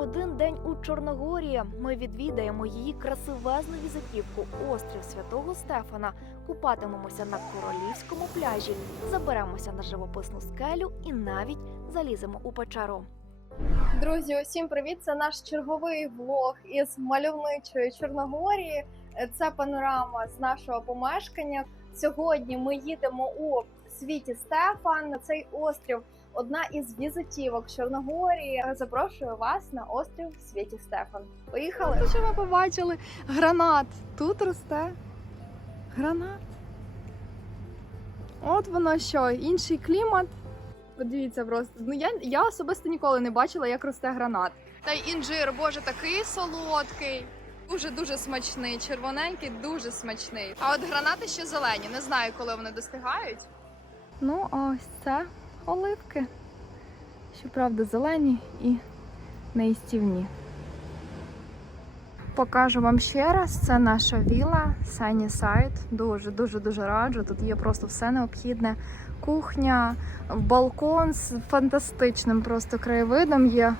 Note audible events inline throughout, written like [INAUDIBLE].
один день у Чорногорії. Ми відвідаємо її красивезну візитівку острів Святого Стефана, купатимемося на королівському пляжі, заберемося на живописну скелю і навіть заліземо у печеру. Друзі, усім привіт! Це наш черговий влог із мальовничої Чорногорії. Це панорама з нашого помешкання. Сьогодні ми їдемо у світі Стефан. на Цей острів одна із візитівок Чорногорії. Запрошую вас на острів Світі Стефан. Поїхали! Що ми побачили? Гранат. Тут росте гранат. От воно що, інший клімат. Подивіться просто. Ну я, я особисто ніколи не бачила, як росте гранат. Та й інжир, боже, такий солодкий. Дуже дуже смачний, червоненький, дуже смачний. А от гранати ще зелені. Не знаю, коли вони достигають. Ну, ось це оливки. Щоправда, зелені і неїстівні. Покажу вам ще раз. Це наша віла Sunnyside. Дуже дуже дуже раджу. Тут є просто все необхідне. Кухня, балкон з фантастичним просто краєвидом. Є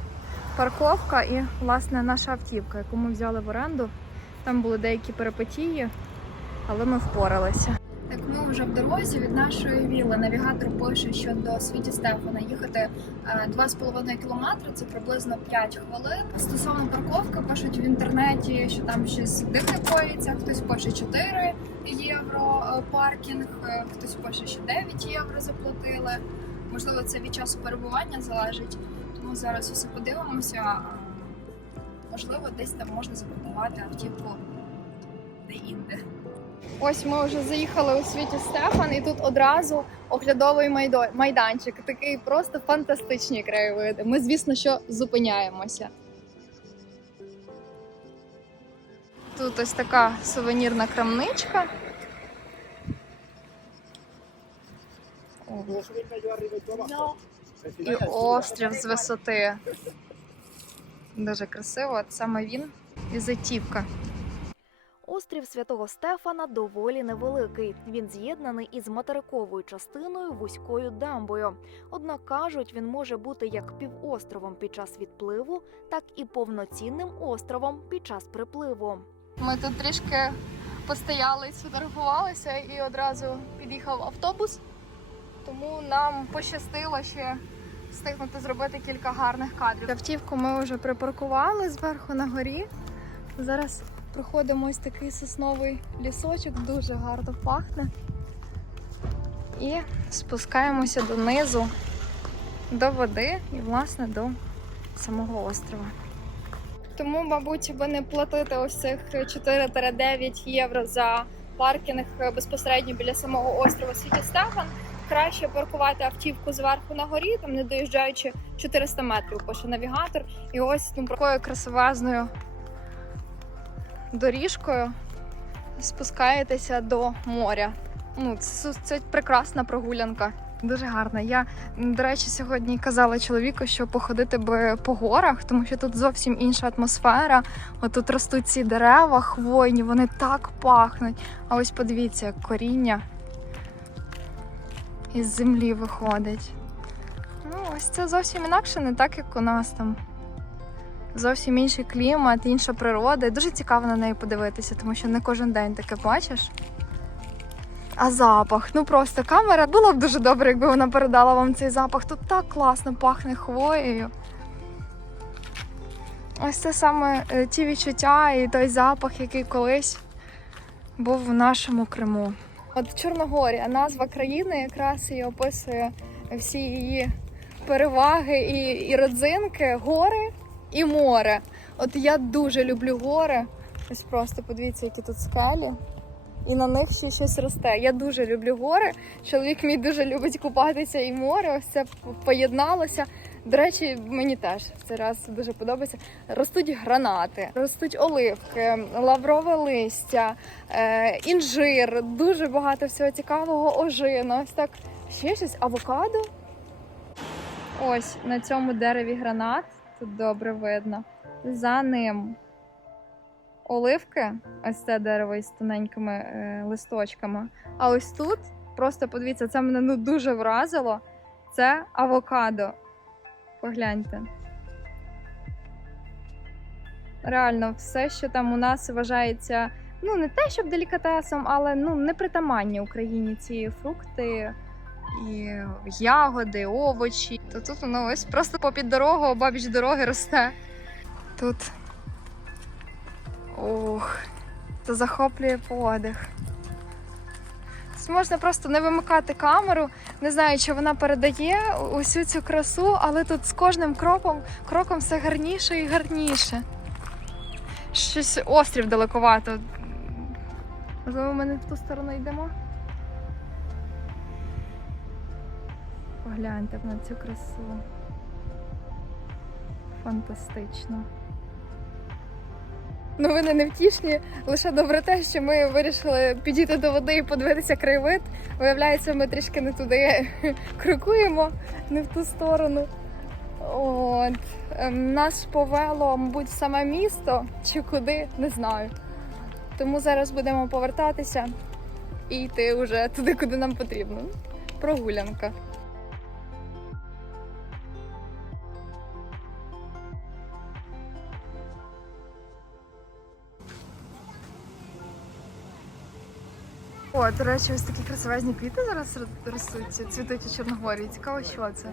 парковка і власне наша автівка, яку ми взяли в оренду. Там були деякі перипетії, але ми впоралися. Так, ми вже в дорозі від нашої віли. Навігатор пише, що до світі Стефана їхати е, 2,5 кілометри, це приблизно 5 хвилин. Стосовно парковки, пишуть в інтернеті, що там щось дивне коїться. Хтось пише 4 євро е, паркінг, е, хтось пише, що 9 євро заплатили. Можливо, це від часу перебування залежить. Тому зараз усе подивимося. Можливо, десь там можна запропонувати автівку де-інде. Ось ми вже заїхали у світі Стефан, і тут одразу оглядовий майданчик. Такий просто фантастичні краєвиди. Ми, звісно, що зупиняємося. Тут ось така сувенірна крамничка. І острів з висоти. Дуже красиво. От саме він візитівка. Острів Святого Стефана доволі невеликий. Він з'єднаний із материковою частиною вузькою дамбою. Однак кажуть, він може бути як півостровом під час відпливу, так і повноцінним островом під час припливу. Ми тут трішки постояли, сфотографувалися і одразу під'їхав автобус. Тому нам пощастило ще встигнути зробити кілька гарних кадрів. Автівку ми вже припаркували зверху на горі. Зараз проходимо ось такий сосновий лісочок, дуже гарно пахне. І спускаємося донизу, до води і, власне, до самого острова. Тому, мабуть, аби не платити ось цих 4-9 євро за паркінг безпосередньо біля самого острова Світі Стефан, краще паркувати автівку зверху на горі, там не доїжджаючи 400 метрів, пише навігатор. І ось ну, такою красивезною доріжкою спускаєтеся до моря. Ну, це, це прекрасна прогулянка. Дуже гарна. Я, до речі, сьогодні казала чоловіку, що походити би по горах, тому що тут зовсім інша атмосфера. Тут ростуть ці дерева, хвойні, вони так пахнуть. А ось подивіться, як коріння із землі виходить. Ну, ось це зовсім інакше, не так, як у нас там. Зовсім інший клімат, інша природа. Дуже цікаво на неї подивитися, тому що не кожен день таке бачиш. А запах, ну просто камера було б дуже добре, якби вона передала вам цей запах. Тут так класно пахне хвоєю. Ось це саме е, ті відчуття і той запах, який колись був в нашому Криму. От Чорногорія, назва країни якраз і описує всі її переваги і, і родзинки, гори і море. От я дуже люблю гори. Ось просто подивіться, які тут скелі. І на них ще щось росте. Я дуже люблю гори. Чоловік мій дуже любить купатися і море. Ось це поєдналося. До речі, мені теж в цей раз дуже подобається. Ростуть гранати, ростуть оливки, лаврове листя, е, інжир, дуже багато всього цікавого, ожина. Ось так ще щось авокадо. Ось на цьому дереві гранат. Тут добре видно. За ним оливки, ось це дерево із тоненькими е, листочками. А ось тут, просто подивіться, це мене ну дуже вразило. Це авокадо. Погляньте. Реально, все, що там у нас вважається, ну не те, щоб делікатесом, але ну непритаманні Україні ці фрукти і ягоди, овочі. То тут воно ось просто попід дорогу, обабіч дороги росте. Тут. Ох, це захоплює подих. Можна просто не вимикати камеру, не знаю, чи вона передає усю цю красу, але тут з кожним кроком, кроком все гарніше і гарніше. Щось острів далековато. Можливо, ми не в ту сторону йдемо. Погляньте на цю красу. Фантастично. Новини невтішні. Лише добре те, що ми вирішили підійти до води і подивитися краєвид. Виявляється, ми трішки не туди [LAUGHS] крокуємо, не в ту сторону. От. Ем, Нас повело, мабуть, саме місто чи куди, не знаю. Тому зараз будемо повертатися і йти вже туди, куди нам потрібно. Прогулянка. До речі, ось такі красивезні квіти зараз ро- ростуть, цвітуть у Чорногорії. Цікаво, що це.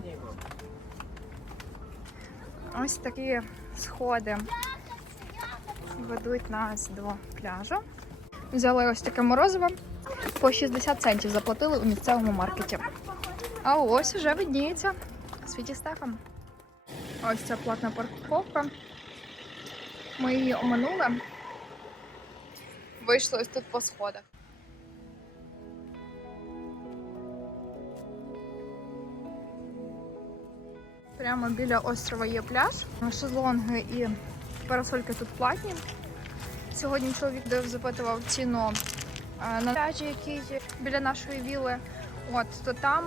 Ось такі сходи ведуть нас до пляжу. Взяли ось таке морозиво. По 60 центів заплатили у місцевому маркеті. А ось уже видніється світі Стефан. Ось ця платна парковка. Ми її оминули. Вийшли ось тут по сходах. Прямо біля острова є пляж. Шезлонги і парасольки тут платні. Сьогодні чоловік запитував ціну е, на пляжі, який біля нашої віли. От, то там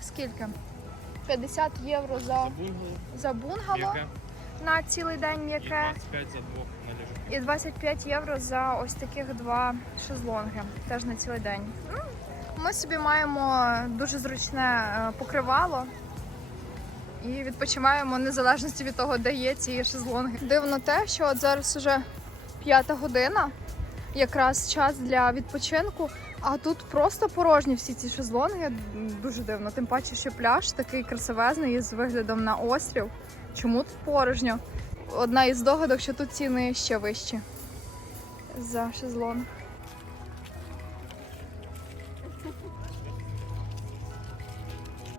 скільки? 50 євро за, за бунгало Яке? на цілий день І яке. 25 за двох на. І 25 євро за ось таких два шезлонги, теж на цілий день. Ми собі маємо дуже зручне е, покривало і відпочиваємо незалежності від того, де є ці шезлонги. Дивно те, що от зараз уже п'ята година, якраз час для відпочинку. А тут просто порожні всі ці шезлонги. Дуже дивно. Тим паче, що пляж такий красивезний з виглядом на острів. Чому тут порожньо? Одна із догадок, що тут ціни ще вищі за шезлонг.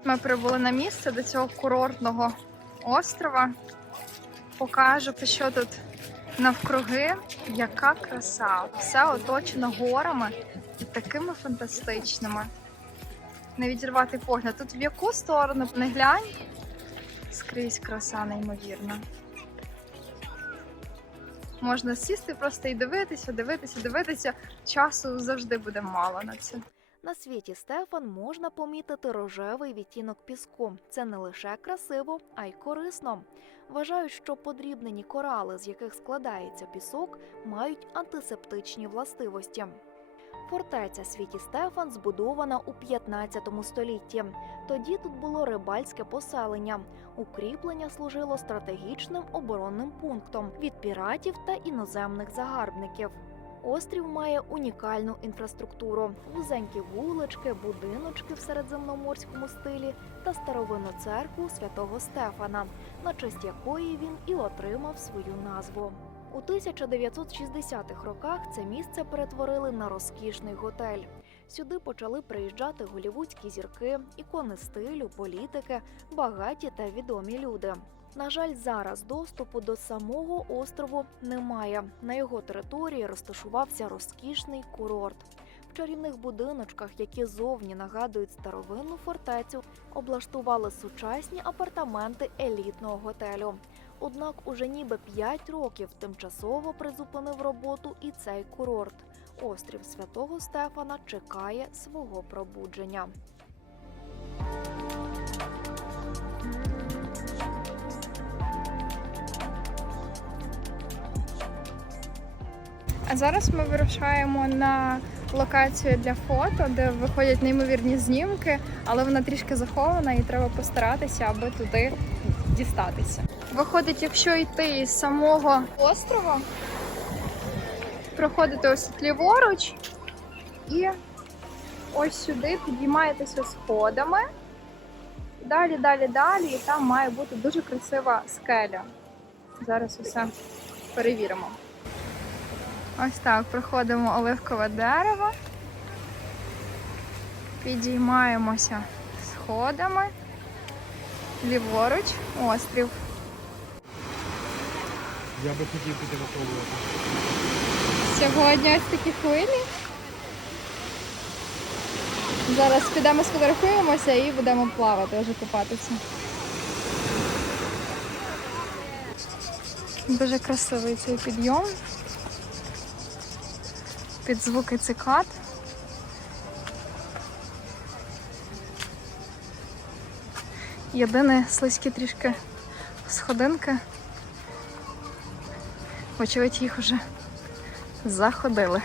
Ми прибули на місце до цього курортного острова. Покажу, що тут навкруги. Яка краса! Все оточено горами і такими фантастичними. Не відірвати погляд. Тут в яку сторону не глянь. Скрізь краса неймовірна. Можна сісти просто і дивитися, дивитися, дивитися. Часу завжди буде мало на це. На світі Стефан можна помітити рожевий відтінок піску. Це не лише красиво, а й корисно. Вважають, що подрібнені корали, з яких складається пісок, мають антисептичні властивості. Фортеця світі Стефан збудована у 15 столітті. Тоді тут було рибальське поселення. Укріплення служило стратегічним оборонним пунктом від піратів та іноземних загарбників. Острів має унікальну інфраструктуру: вузенькі вулички, будиночки в середземноморському стилі та старовинну церкву святого Стефана, на честь якої він і отримав свою назву. У 1960-х роках це місце перетворили на розкішний готель. Сюди почали приїжджати голівудські зірки, ікони стилю, політики, багаті та відомі люди. На жаль, зараз доступу до самого острову немає. На його території розташувався розкішний курорт. В чарівних будиночках, які зовні нагадують старовинну фортецю, облаштували сучасні апартаменти елітного готелю. Однак уже ніби 5 років тимчасово призупинив роботу і цей курорт. Острів святого Стефана чекає свого пробудження. А зараз ми вирушаємо на локацію для фото, де виходять неймовірні знімки, але вона трішки захована і треба постаратися, аби туди дістатися. Виходить, якщо йти із самого острова, проходите ось ліворуч і ось сюди підіймаєтеся сходами. Далі, далі, далі, і там має бути дуже красива скеля. Зараз усе перевіримо. Ось так, проходимо оливкове дерево, підіймаємося сходами, ліворуч, острів. Я би хотів піти випробувати. Сьогодні ось такі хвилі. Зараз підемо сфотографуємося і будемо плавати, вже купатися. Дуже красивий цей підйом. Під звуки цикад. Єдине слизькі трішки сходинки. Вочевидь, їх уже заходили.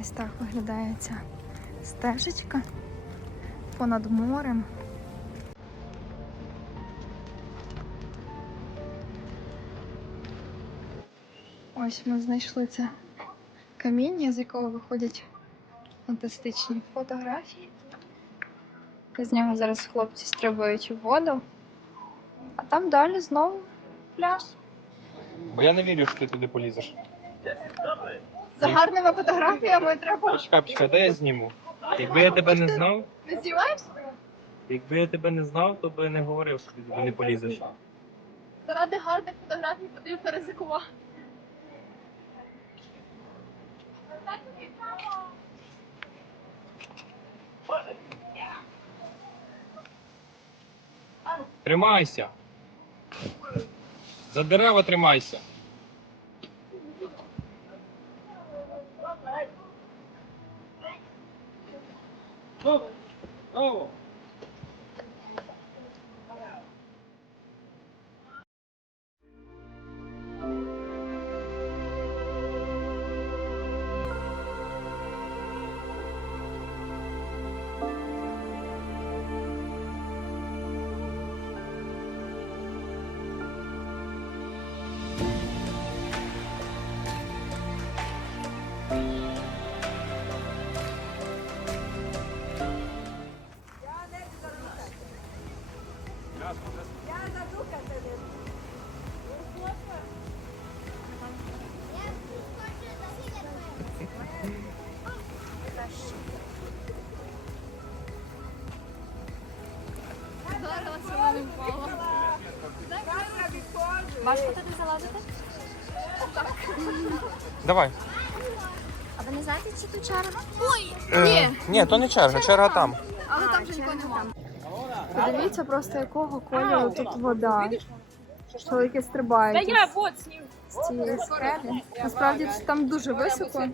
Ось так виглядає ця стежечка понад морем. Ось ми знайшли це каміння, з якого виходять фантастичні фотографії. З нього зараз хлопці стрибають у воду. А там далі знову пляж. Бо я не вірю, що ти туди полізеш. За гарними фотографіями треба Почекай, почекай, дай я зніму. Якби я тебе не знав, не знімаєш? якби я тебе не знав, то би не говорив, що ти туди не полізеш. Заради гарних фотографій потрібно ризикувати. Тримайся! За дерева тримайся! Добре. Браво! Важко туди залазити? Давай. А ви не знаєте, чи тут черга? Ні. Ні, то не черга, черга там. Але там вже нікого немає. Подивіться просто, якого кольору тут вода. Чоловіки стрибають з цієї скелі. Насправді там дуже високо.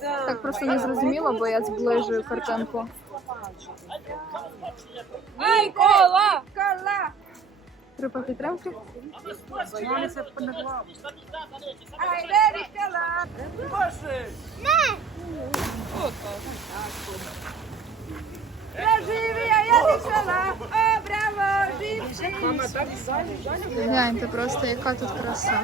Так просто не зрозуміло, бо я зближую картинку. Група підтримки. Гляньте просто, яка тут краса.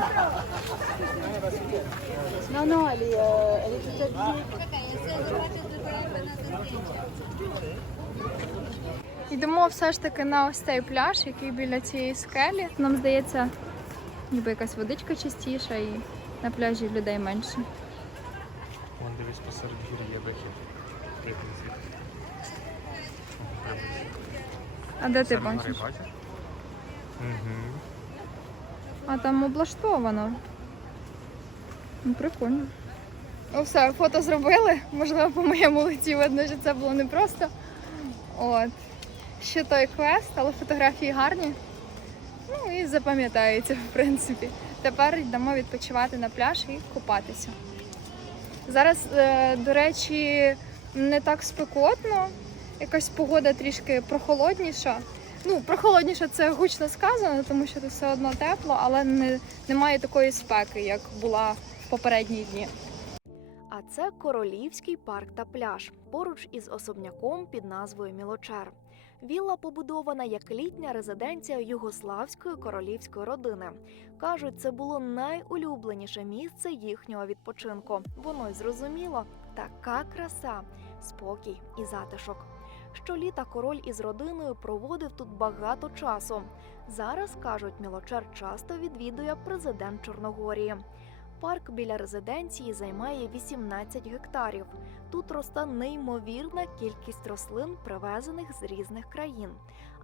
Йдемо все ж таки на ось цей пляж, який біля цієї скелі. Нам здається, ніби якась водичка чистіша і на пляжі людей менше. Вон дивись посеред гір є вихід. Звідти. А де ти Серед гори, бачиш? бачиш? Угу. А там облаштовано. Ну, прикольно. Ну все, фото зробили. Можливо, по моєму лиці видно, що це було непросто. От. Ще той квест, але фотографії гарні. Ну і запам'ятаються, в принципі. Тепер йдемо відпочивати на пляж і купатися. Зараз, е, до речі, не так спекотно. Якась погода трішки прохолодніша. Ну, прохолодніше це гучно сказано, тому що це все одно тепло, але не, немає такої спеки, як була в попередні дні. А це Королівський парк та пляж поруч із особняком під назвою Мілочер. Вілла побудована як літня резиденція югославської королівської родини. Кажуть, це було найулюбленіше місце їхнього відпочинку. Воно й зрозуміло, така краса, спокій і затишок. Щоліта король із родиною проводив тут багато часу. Зараз кажуть, Мілочер часто відвідує президент Чорногорії. Парк біля резиденції займає 18 гектарів. Тут росте неймовірна кількість рослин, привезених з різних країн.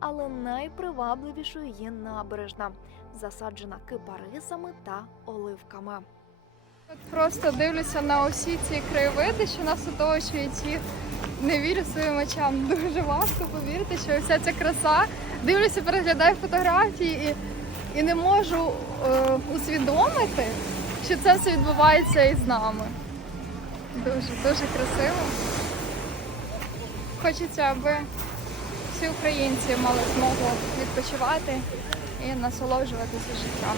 Але найпривабливішою є набережна, засаджена кипарисами та оливками. От просто дивлюся на усі ці краєвиди, що нас оточують, і не вірю своїм очам. [LAUGHS] Дуже важко повірити, що вся ця краса. Дивлюся, переглядаю фотографії і, і не можу е, усвідомити, що це все відбувається і з нами. Дуже, дуже красиво. Хочеться, аби всі українці мали змогу відпочивати і насолоджуватися життям.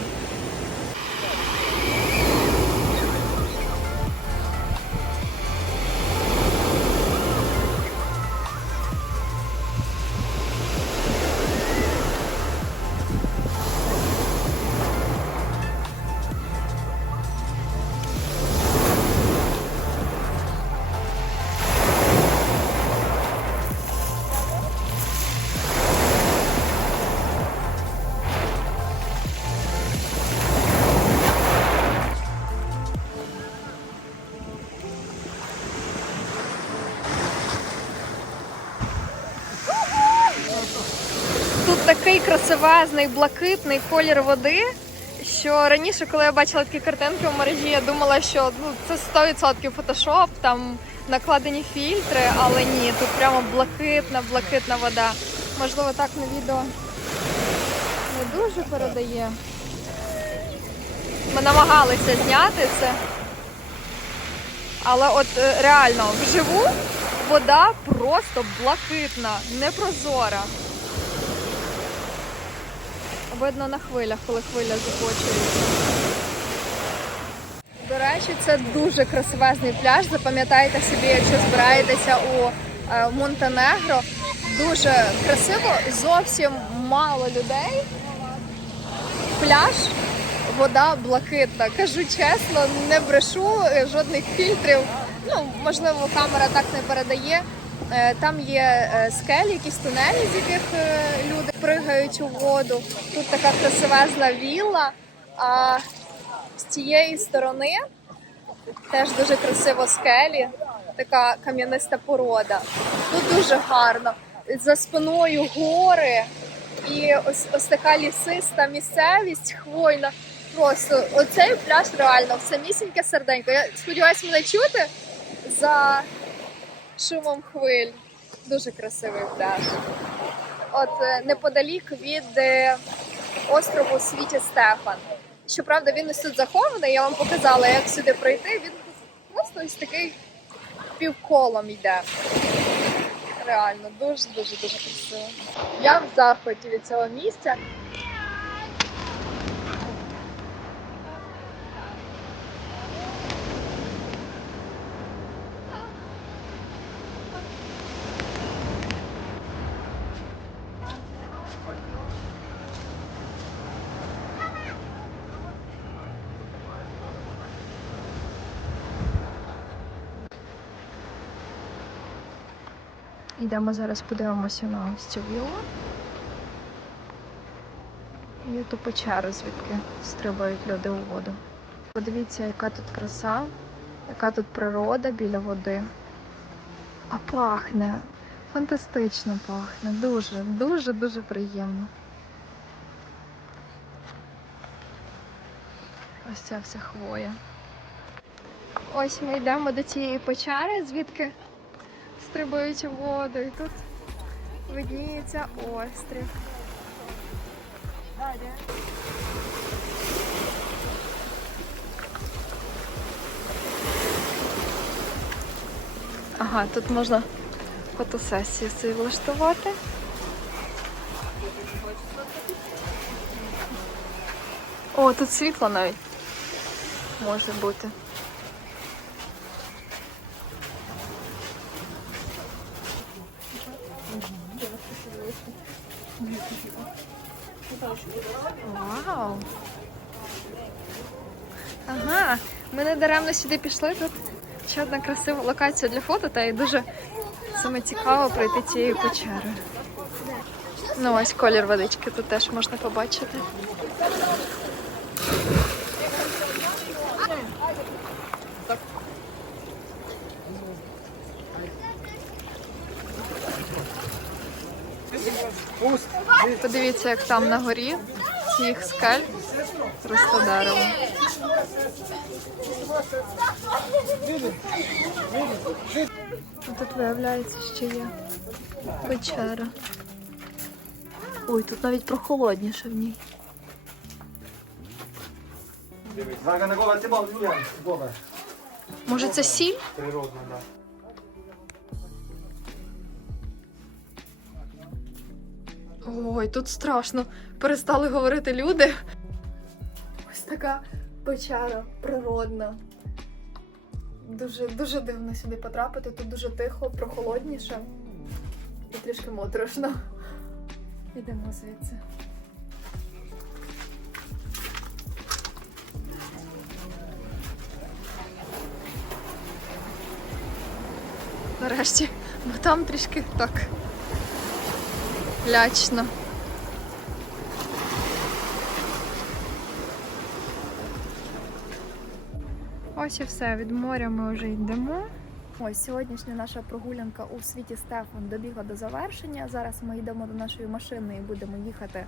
Красивезний блакитний колір води. Що раніше, коли я бачила такі картинки в мережі, я думала, що ну це 100% фотошоп, там накладені фільтри, але ні, тут прямо блакитна, блакитна вода. Можливо, так на відео не дуже передає. Ми намагалися зняти це. Але от е, реально вживу вода просто блакитна, непрозора. Видно на хвилях, коли хвиля закочується. До речі, це дуже красивезний пляж. Запам'ятайте собі, якщо збираєтеся у е, Монтенегро. Дуже красиво, зовсім мало людей. Пляж, вода блакитна. Кажу чесно, не брешу, е, жодних фільтрів. Ну, можливо, камера так не передає. Е, Там є е, скелі, якісь тунелі, з яких е, люди пригають у воду. Тут така красивезна вілла. А з цієї сторони теж дуже красиво скелі, така кам'яниста порода. Тут дуже гарно. За спиною гори і ось, ось така лісиста місцевість хвойна. Просто оцей пляж реально самісіньке серденько. Я сподіваюся, мене чути за шумом хвиль. Дуже красивий пляж. От е, неподалік від е, острову Світі Стефан. Щоправда, він ось тут захований, я вам показала, як сюди пройти. Він просто ось такий півколом йде. Реально, дуже дуже дуже красиво. Я в захваті від цього місця. Йдемо зараз подивимося на ось цю віллу. І ту печеру, звідки стрибають люди у воду. Подивіться, яка тут краса, яка тут природа біля води. А пахне. Фантастично пахне. Дуже, дуже, дуже приємно. Ось ця вся хвоя. Ось ми йдемо до цієї печери, звідки стрибають воду. І тут видніється острів. Ага, тут можна фотосесію собі влаштувати. О, тут світло навіть може бути. Вау! Ага, ми не даремно сюди пішли. Тут ще одна красива локація для фото, та й дуже саме цікаво пройти цією печерою. Ну, ось колір водички тут теж можна побачити. Подивіться, як там на горі цих скель росте дерево. Тут виявляється, що є печера. Ой, тут навіть прохолодніше в ній. Głowę. Може, це сіль? Природно, так. Ой, тут страшно. Перестали говорити люди. Ось така печера природна. Дуже, дуже дивно сюди потрапити. Тут дуже тихо, прохолодніше і трішки моторошно. Йдемо звідси. Нарешті, бо там трішки так лячно. Ось і все, від моря ми вже йдемо. Ось сьогоднішня наша прогулянка у світі Стефан добігла до завершення. Зараз ми йдемо до нашої машини і будемо їхати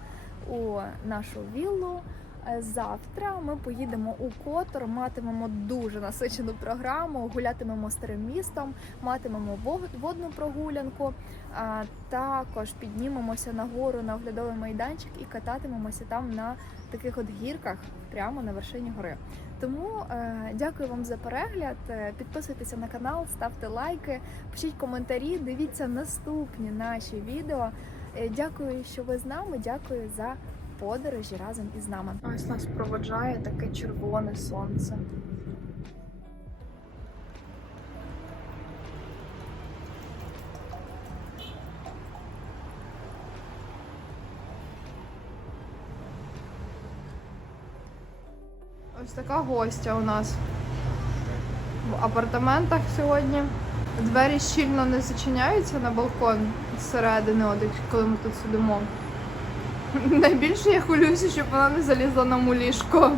у нашу віллу. Е, Завтра ми поїдемо у Котор, матимемо дуже насичену програму, гулятимемо старим містом, матимемо водну прогулянку. А також піднімемося на гору на оглядовий майданчик і кататимемося там на таких от гірках прямо на вершині гори. Тому е, дякую вам за перегляд. Е, Підписуйтеся на канал, ставте лайки, пишіть коментарі, дивіться наступні наші відео. Е, дякую, що ви з нами. Дякую за подорожі разом із нами. Ось нас проводжає таке червоне сонце. Ось така гостя у нас в апартаментах сьогодні. Двері щільно не зачиняються на балкон зсередини, коли ми тут сидимо. Найбільше я хвилююся, щоб вона не залізла нам у ліжко.